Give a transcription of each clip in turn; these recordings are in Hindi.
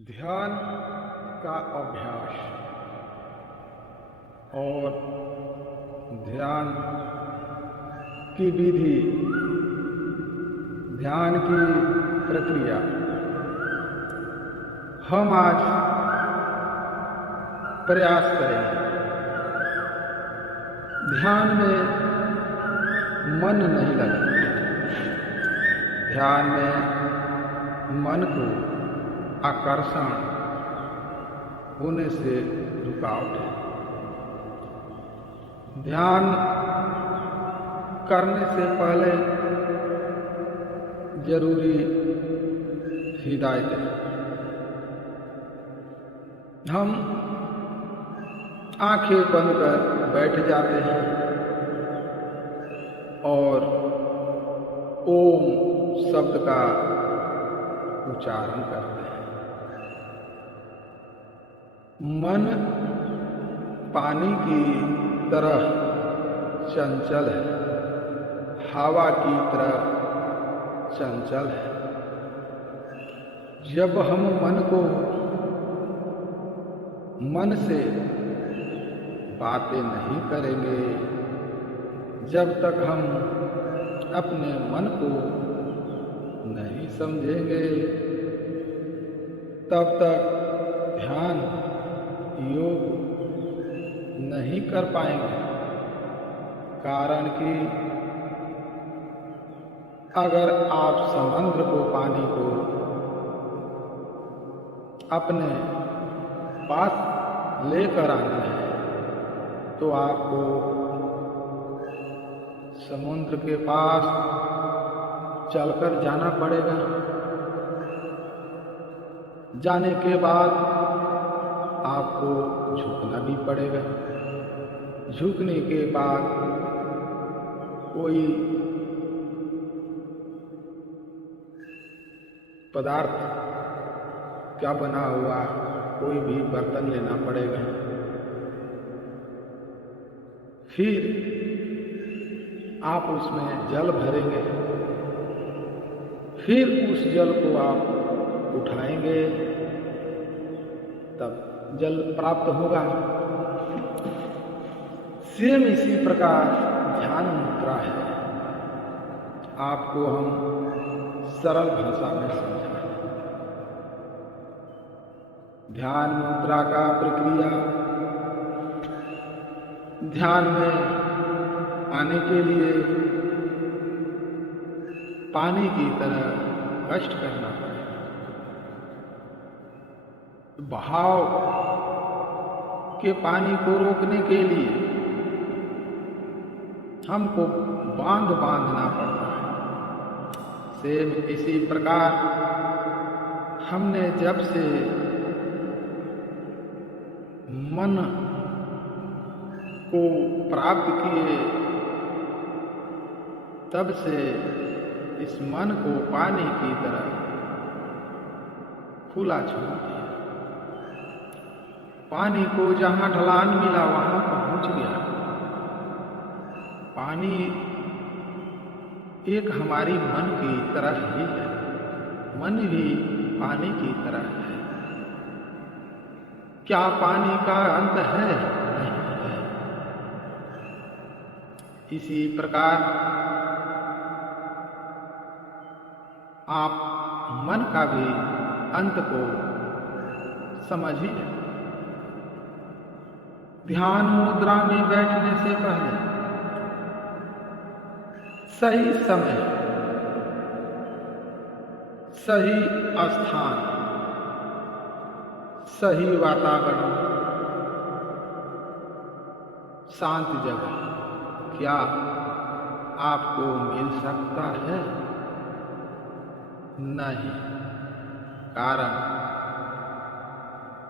ध्यान का अभ्यास और ध्यान की विधि, ध्यान की प्रक्रिया हम आज प्रयास करेंगे। ध्यान में मन नहीं लगता। ध्यान में मन को आकर्षण होने से रुकावट है। ध्यान करने से पहले जरूरी हिदायत है। हम आंखें बंद कर बैठ जाते हैं और ओम शब्द का उच्चारण करते हैं। मन पानी की तरह चंचल है, हवा की तरह चंचल है। जब हम मन को मन से बातें नहीं करेंगे, जब तक हम अपने मन को नहीं समझेंगे, तब तक ध्यान योग नहीं कर पाएंगे। कारण कि अगर आप समुद्र को, पानी को अपने पास लेकर आना है, तो आपको समुद्र के पास चलकर जाना पड़ेगा। जाने के बाद आपको झुकना भी पड़ेगा। झुकने के बाद कोई पदार्थ क्या बना हुआ कोई भी बर्तन लेना पड़ेगा। फिर आप उसमें जल भरेंगे। फिर उस जल को आप उठाएंगे, तब जल प्राप्त होगा। सेम इसी प्रकार ध्यान मुद्रा है। आपको हम सरल भाषा में समझाएं। ध्यान मुद्रा का प्रक्रिया, ध्यान में आने के लिए पानी की तरह कष्ट करना पड़ेगा। बहाव के पानी को रोकने के लिए हमको बांध बांधना पड़ता है। सेम इसी प्रकार हमने जब से मन को प्राप्त किए, तब से इस मन को पानी की तरह खुला छोड़ दिया। पानी को जहां ढलान मिला वहां पहुंच गया। पानी एक हमारी मन की तरह ही है। मन भी पानी की तरह है। क्या पानी का अंत है? नहीं है। इसी प्रकार आप मन का भी अंत को समझिए। ध्यान मुद्रा में बैठने से पहले सही समय, सही स्थान, सही वातावरण, शांत जगह क्या आपको मिल सकता है? नहीं। कारण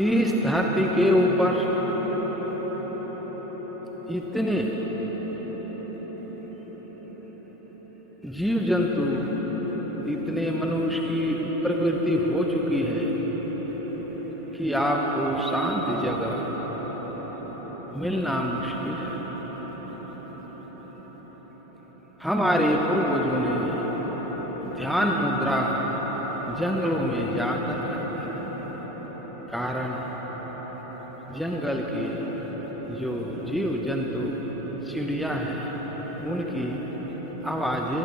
इस धरती के ऊपर इतने जीव जंतु, इतने मनुष्य की प्रवृत्ति हो चुकी है कि आपको शांत जगह मिलना मुश्किल है। हमारे पूर्वजों ने ध्यान मुद्रा जंगलों में जाकर कारण जंगल के जो जीव जंतु चिड़िया हैं उनकी आवाजें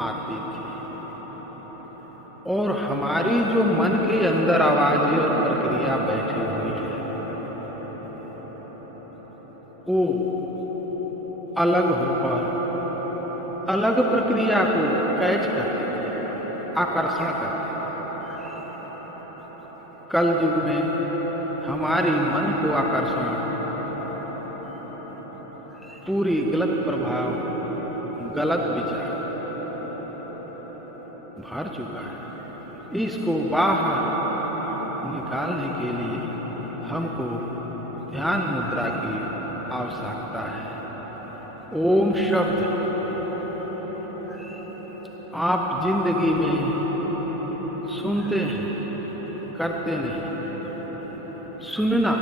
आती थी और हमारी जो मन के अंदर आवाजें और प्रक्रिया बैठी हुई है वो अलग होकर अलग प्रक्रिया को कैच करते थे, आकर्षण करते। कल युग में हमारी मन को आकर्षण पूरी गलत प्रभाव, गलत विचार भर चुका है। इसको बाहर निकालने के लिए हमको ध्यान मुद्रा की आवश्यकता है। ओम शब्द आप जिंदगी में सुनते हैं, करते नहीं। सुनना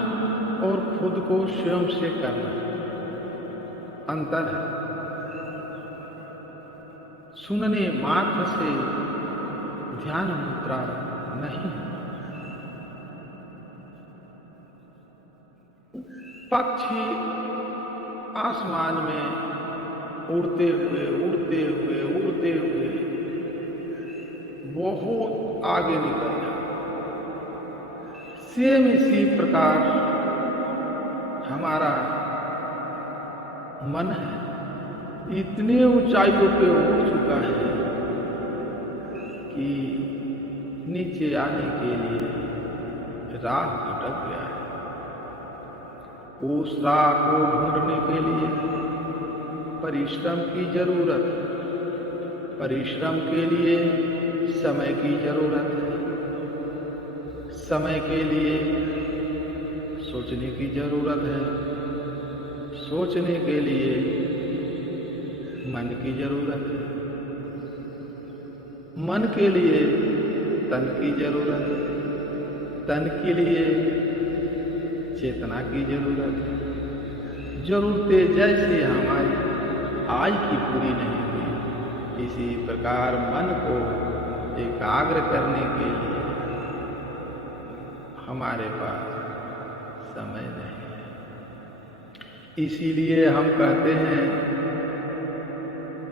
और खुद को स्वयं से करना अंतर है। सुनने मात्र से ध्यान मुद्रा नहीं। पक्षी आसमान में उड़ते हुए उड़ते हुए उड़ते हुए बहुत आगे निकल जाए। सेम इसी प्रकार हमारा मन है, इतने ऊंचाइयों पे उड़ चुका है कि नीचे आने के लिए राह भटक गया है। उस राह को ढूंढने के लिए परिश्रम की जरूरत, परिश्रम के लिए समय की जरूरत है, समय के लिए सोचने की जरूरत है, सोचने के लिए मन की जरूरत है, मन के लिए तन की जरूरत है, तन के लिए चेतना की जरूरत है। जरूरतें जैसे हमारी आज की पूरी नहीं हुई, इसी प्रकार मन को एकाग्र करने के लिए हमारे पास समय नहीं है। इसीलिए हम कहते हैं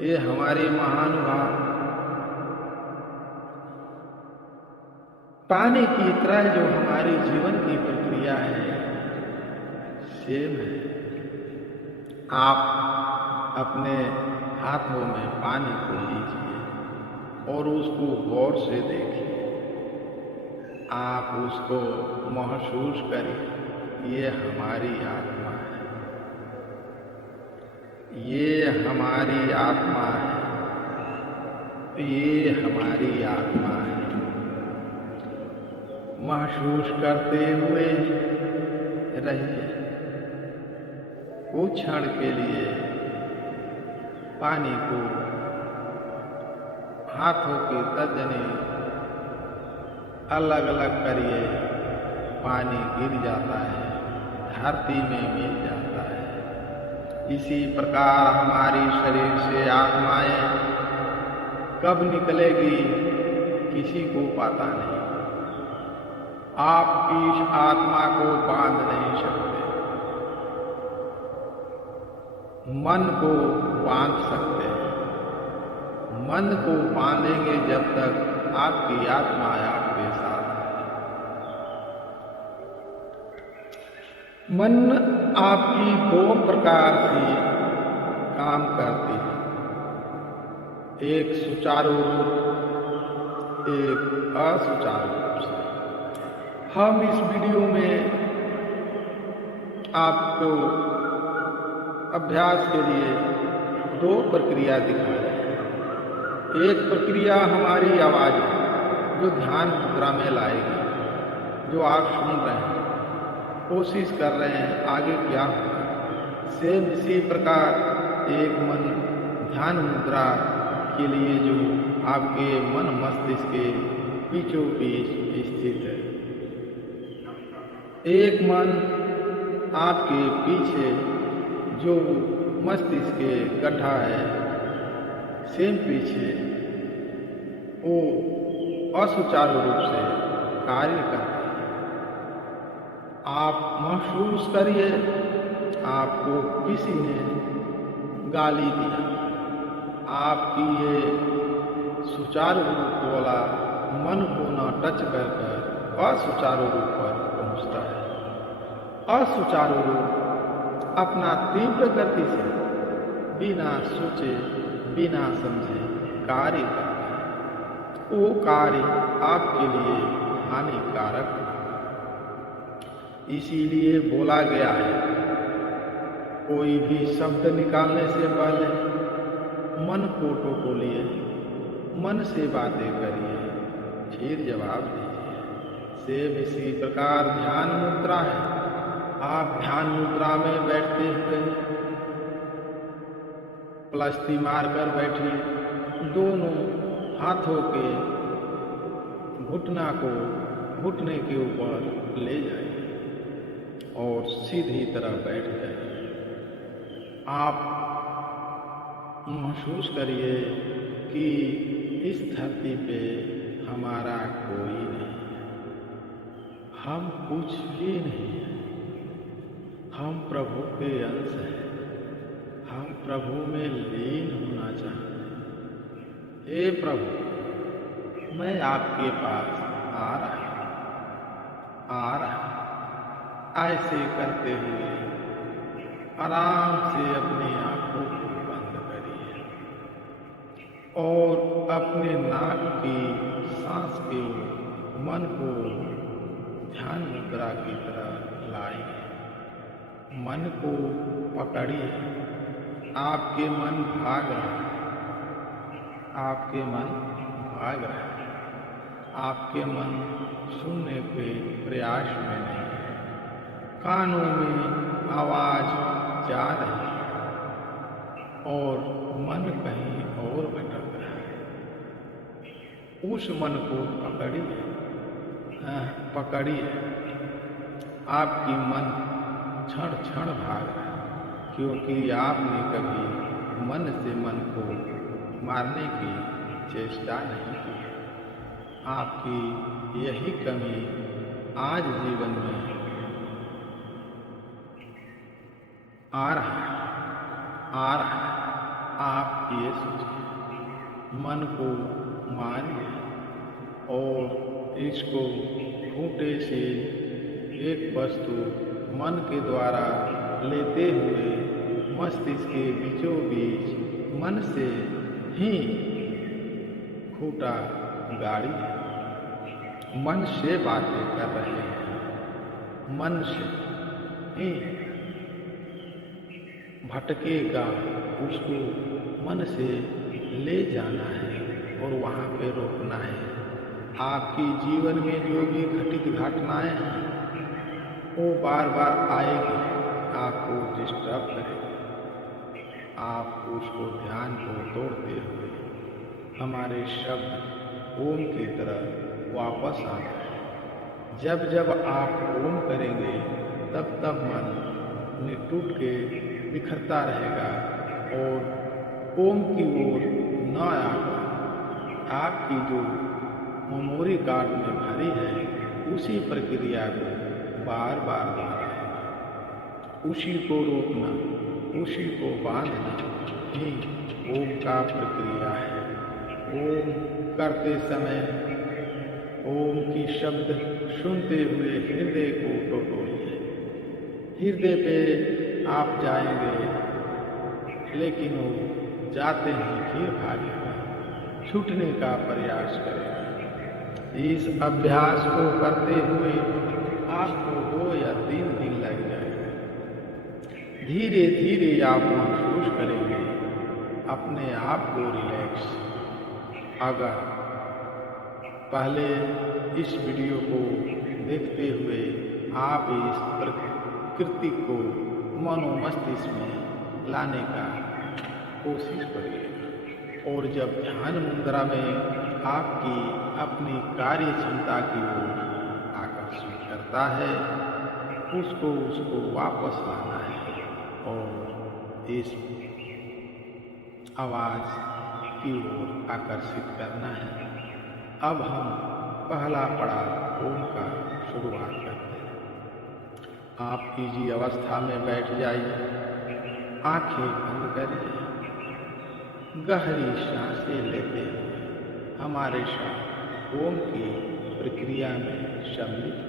ये हमारे महानुभाव पानी की तरह जो हमारी जीवन की प्रक्रिया है सेम है। आप अपने हाथों में पानी को लीजिए और उसको गौर से देखिए। आप उसको महसूस करिए, ये हमारी आत्मा है, ये हमारी आत्मा है, ये हमारी आत्मा है। महसूस करते हुए रहिए। कुछ क्षण के लिए पानी को हाथों के तर्जनी अलग अलग करिए। पानी गिर जाता है, धरती में मिल जाता है। इसी प्रकार हमारी शरीर से आत्माएं कब निकलेगी किसी को पता नहीं। आप इस आत्मा को बांध नहीं सकते, मन को बांध सकते हैं। मन को बांधेंगे जब तक आपकी आत्मा आपके साथ है। मन आपकी दो प्रकार से काम करती है, एक सुचारू रूप, एक असुचारू रूप से। हम इस वीडियो में आपको अभ्यास के लिए दो प्रक्रिया दिखा रहे हैं। एक प्रक्रिया हमारी आवाज जो ध्यान मुद्रा में लाएगी, जो आप सुन रहे हैं, कोशिश कर रहे हैं आगे क्या हो। सेम इसी प्रकार एक मन ध्यान मुद्रा के लिए जो आपके मन मस्तिष्क के बीचों बीच स्थित है। एक मन आपके पीछे जो मस्तिष्क के गड्ढा है, सेम पीछे वो असुचारू रूप से कार्य करता है। आप महसूस करिए आपको किसी ने गाली दिया, आपकी ये सुचारू रूप वाला मन को न टच कर असुचारू रूप पर पहुंचता है। असुचारू रूप अपना तीव्र गति से बिना सोचे बिना समझे कार्य करता है। वो कार्य आपके लिए हानिकारक है। इसीलिए बोला गया है, कोई भी शब्द निकालने से पहले मन को टटोलिए, मन से बातें करिए, फिर जवाब दीजिए। सेम इसी प्रकार ध्यान मुद्रा है। आप ध्यान मुद्रा में बैठते हुए पलस्ती मारकर बैठिए, दोनों हाथों के घुटना को घुटने के ऊपर ले जाइए और सीधी तरह बैठ जाइए। आप महसूस करिए कि इस धरती पे हमारा कोई नहीं है, हम कुछ भी नहीं है, हम प्रभु के अंश हैं, हम प्रभु में लीन होना चाहते हैं। हे प्रभु, मैं आपके पास आ रहा ऐसे करते हुए आराम से अपनी आंखों को बंद करिए और अपने नाक की सांस के मन को ध्यान मुद्रा की तरह लाइए। मन को पकड़िए। आपके मन भाग रहा है, आपके मन भाग रहा है, आपके मन सुनने के प्रयास में नहीं, कानों में आवाज जा रही है और मन कहीं और भटक रहा है। उस मन को पकड़िए, पकड़िए। आपकी मन क्षण क्षण भाग रहा है, क्योंकि आपने कभी मन से मन को मारने की चेष्टा नहीं की। आपकी यही कमी आज जीवन में आ रहा है। आप ये सोचिए, मन को मारिए और इसको खूंटे से एक वस्तु मन के द्वारा लेते हुए मस्तिष्क के बीचों बीच मन से ही खूंटा गाड़िए। मन से बातें कर रहे हैं, मन से ही भटकेगा, उसको मन से ले जाना है और वहाँ पे रोकना है। आपकी जीवन में जो भी घटित घटनाएं हैं वो बार बार आएगी, आपको डिस्टर्ब करेगी। आप उसको ध्यान को तोड़ते हुए हमारे शब्द ओम की तरह वापस आना है। जब जब आप ओम करेंगे तब तब मन टूट के बिखरता रहेगा और ओम की ओर न आकर आपकी जो मेमोरी कार्ड में भरी है उसी प्रक्रिया को बार बार दोहराएगा। उसी को रोकना, उसी को बांधना ही ओम का प्रक्रिया है। ओम करते समय ओम की शब्द सुनते हुए हृदय को टटोलिए। हृदय पे आप जाएंगे, लेकिन वो जाते ही फिर भागेगा, छूटने का प्रयास करेगा। इस अभ्यास को करते हुए आपको 2 या 3 दिन लग जाएगा। धीरे धीरे आप महसूस करेंगे अपने आप को रिलैक्स। अगर पहले इस वीडियो को देखते हुए आप इस प्रकृति को मनोमस्तिष्क में लाने का कोशिश करिए और जब ध्यान मुद्रा में आपकी अपनी कार्य क्षमता की ओर आकर्षित करता है, उसको वापस लाना है और इस आवाज की ओर आकर्षित करना है। अब हम पहला पड़ाव ओम का शुरुआत करते हैं। आप ईजी अवस्था में बैठ जाइए, आंखें बंद करिए, गहरी सांसें लेते हुए हमारे साथ ओम की प्रक्रिया में सम्मिलित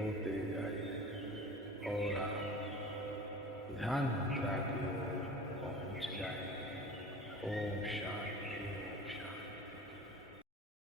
होते जाइए और आप ध्यान मुद्रा की ओर पहुंच जाए। ओम शांति।